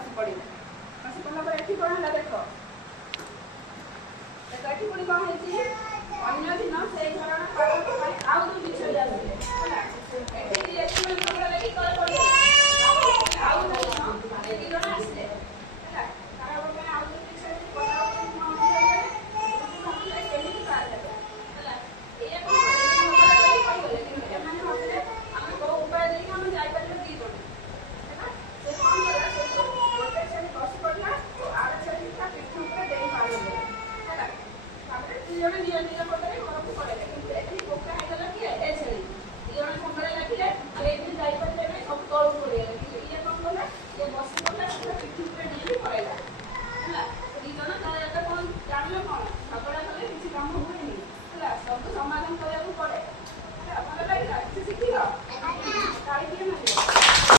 खसी पड़े खसी पड़ला पर एठी कोन हला देखो एठी पुणी कौन है अन्य दिन से धरण आउ दू बिछड़ जाते है एठी एठी मन लगी कल पड़